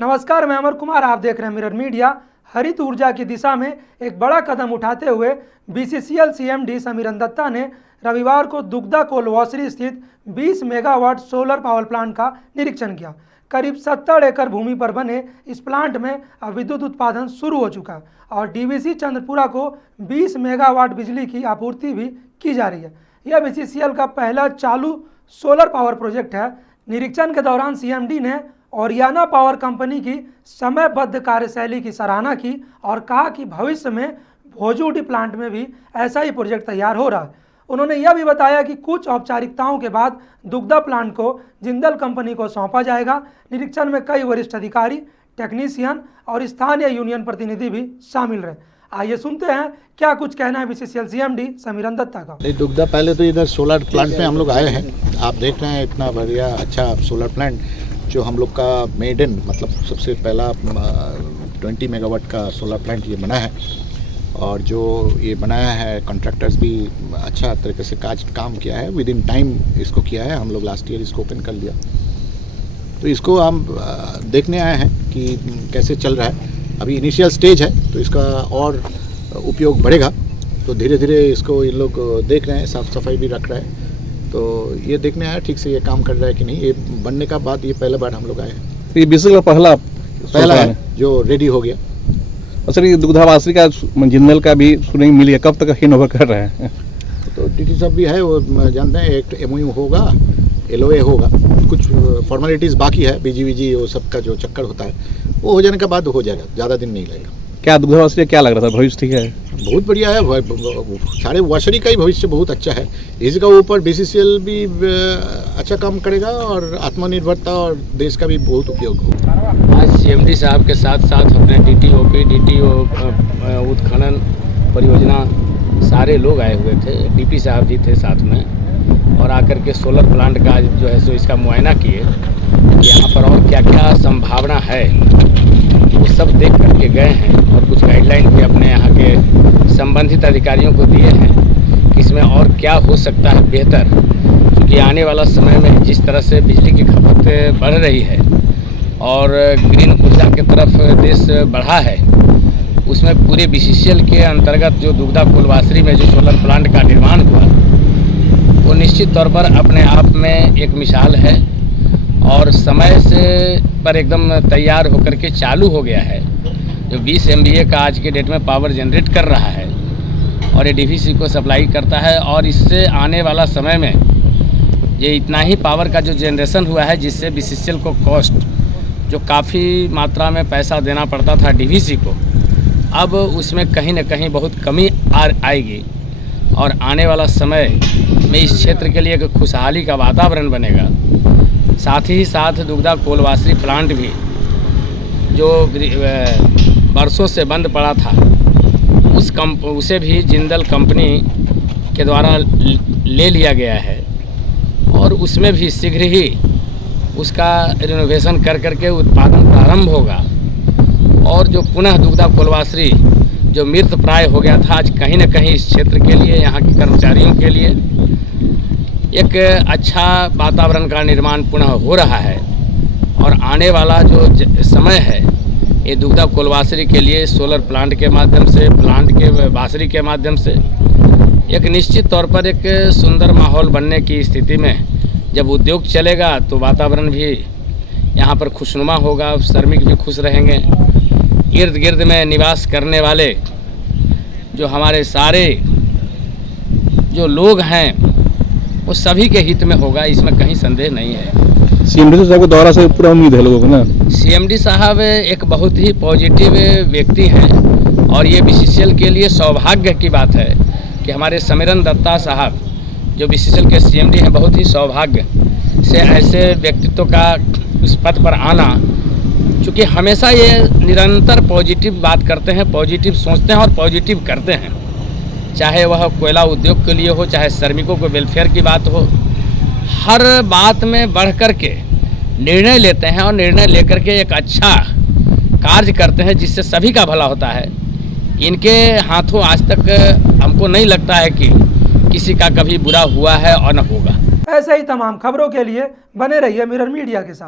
नमस्कार, मैं अमर कुमार, आप देख रहे हैं मिरर मीडिया। हरित ऊर्जा की दिशा में एक बड़ा कदम उठाते हुए बीसीसीएल सीएमडी समीरन दत्ता ने रविवार को दुग्धा कोलवासरी स्थित 20 मेगावाट सोलर पावर प्लांट का निरीक्षण किया। करीब 70 एकड़ भूमि पर बने इस प्लांट में अब विद्युत उत्पादन शुरू हो चुका है और डीवीसी चंद्रपुरा को 20 मेगावाट बिजली की आपूर्ति भी की जा रही है। यह बीसीसीएल का पहला चालू सोलर पावर प्रोजेक्ट है। निरीक्षण के दौरान सीएमडी ने ओरियाना पावर कंपनी की समयबद्ध कार्यशैली की सराहना की और कहा कि भविष्य में भोजूडी प्लांट में भी ऐसा ही प्रोजेक्ट तैयार हो रहा है। उन्होंने यह भी बताया कि कुछ औपचारिकताओं के बाद दुग्धा प्लांट को जिंदल कंपनी को सौंपा जाएगा। निरीक्षण में कई वरिष्ठ अधिकारी, टेक्नीशियन और स्थानीय यूनियन प्रतिनिधि भी शामिल रहे। आइए सुनते हैं क्या कुछ कहना है बीसीसीएल सीएमडी समीरन दत्ता का। दुग्धा पहले तो इधर सोलर प्लांट में हम लोग आए हैं। आप देख रहे हैं इतना बढ़िया अच्छा सोलर प्लांट जो हम लोग का मेडन मतलब सबसे पहला 20 मेगावाट का सोलर प्लांट ये बना है और जो ये बनाया है कॉन्ट्रैक्टर्स भी अच्छा तरीके से काम किया है, विद इन टाइम इसको किया है। हम लोग लास्ट ईयर इसको ओपन कर लिया, तो इसको हम देखने आए हैं कि कैसे चल रहा है। अभी इनिशियल स्टेज है तो इसका और उपयोग बढ़ेगा, तो धीरे धीरे इसको ये लोग देख रहे हैं, साफ़ सफाई भी रख रहे हैं। तो ये देखने आया ठीक से ये काम कर रहा है कि नहीं। ये बनने का बाद ये पहला बार हम लोग आए हैं। ये बेसिकली पहला है जो रेडी हो गया। सर ये दुग्धावासी का जिंदल का भी सुनिंग मिली है, कब तक हैंड ओवर कर रहे हैं? तो डीटी साहब भी है, वो जानते हैं। एक एमओयू होगा, एलओए होगा, कुछ फॉर्मेलिटीज़ बाकी है, बीजी वो सब का जो चक्कर होता है वो हो जाने के बाद हो जाएगा, ज़्यादा दिन नहीं लगेगा। क्या दुग्धावासी क्या लग रहा था, भविष्य ठीक है? बहुत बढ़िया है, सारे वाशरी का ही भविष्य बहुत अच्छा है। इसका ऊपर बीसीसीएल भी अच्छा काम करेगा और आत्मनिर्भरता और देश का भी बहुत उपयोग होगा। आज सीएमडी साहब के साथ साथ अपने डीटीओ उत्खनन परियोजना सारे लोग आए हुए थे, डीपी साहब भी थे साथ में, और आकर के सोलर प्लांट का जो है सो इसका मुआयना किए। यहाँ पर और क्या क्या संभावना है वो सब देख करके गए हैं और कुछ गाइडलाइन भी अपने यहाँ के संबंधित अधिकारियों को दिए हैं कि इसमें और क्या हो सकता है बेहतर, क्योंकि आने वाला समय में जिस तरह से बिजली की खपत बढ़ रही है और ग्रीन ऊर्जा की तरफ देश बढ़ा है, उसमें पूरे बीसीसीएल के अंतर्गत जो दुग्धा कोलवासरी में जो सोलर प्लांट का निर्माण हुआ वो निश्चित तौर पर अपने आप में एक मिसाल है और समय से पर एकदम तैयार होकर के चालू हो गया है। जो 20 MVA का आज के डेट में पावर जनरेट कर रहा है और ये डीवीसी को सप्लाई करता है, और इससे आने वाला समय में ये इतना ही पावर का जो जनरेशन हुआ है जिससे बीसीसीएल को कॉस्ट जो काफ़ी मात्रा में पैसा देना पड़ता था डीवीसी को, अब उसमें कहीं ना कहीं बहुत कमी आएगी और आने वाला समय में इस क्षेत्र के लिए एक खुशहाली का वातावरण बनेगा। साथ ही साथ दुग्धा कोलवासरी प्लांट भी जो बरसों से बंद पड़ा था उसे भी जिंदल कंपनी के द्वारा ले लिया गया है और उसमें भी शीघ्र ही उसका रिनोवेशन कर करके उत्पादन प्रारंभ होगा और जो पुनः दुग्धा कोलवासरी जो मृत प्राय हो गया था, आज कहीं न कहीं इस क्षेत्र के लिए, यहाँ के कर्मचारियों के लिए एक अच्छा वातावरण का निर्माण पुनः हो रहा है। और आने वाला जो समय है ये दुग्धा कोलवासरी के लिए सोलर प्लांट के माध्यम से, प्लांट के बासरी के माध्यम से एक निश्चित तौर पर एक सुंदर माहौल बनने की स्थिति में जब उद्योग चलेगा तो वातावरण भी यहाँ पर खुशनुमा होगा, श्रमिक भी खुश रहेंगे। इर्द गिर्द में निवास करने वाले जो हमारे सारे जो लोग हैं वो सभी के हित में होगा, इसमें कहीं संदेह नहीं है। सीएमडी साहब के द्वारा से पूरा उम्मीद है लोगों को ना। सीएमडी साहब एक बहुत ही पॉजिटिव व्यक्ति हैं और ये बीसीसीएल के लिए सौभाग्य की बात है कि हमारे समीरन दत्ता साहब जो बीसीसीएल के सीएमडी हैं, बहुत ही सौभाग्य से ऐसे व्यक्तित्व का उस पद पर आना, क्योंकि हमेशा ये निरंतर पॉजिटिव बात करते हैं, पॉजिटिव सोचते हैं और पॉजिटिव करते हैं, चाहे वह कोयला उद्योग के लिए हो, चाहे श्रमिकों को वेलफेयर की बात हो। हर बात में बढ़ कर के निर्णय लेते हैं और निर्णय लेकर के एक अच्छा कार्य करते हैं जिससे सभी का भला होता है। इनके हाथों आज तक हमको नहीं लगता है कि किसी का कभी बुरा हुआ है और न होगा। ऐसे ही तमाम खबरों के लिए बने रहिए मिरर मीडिया के साथ।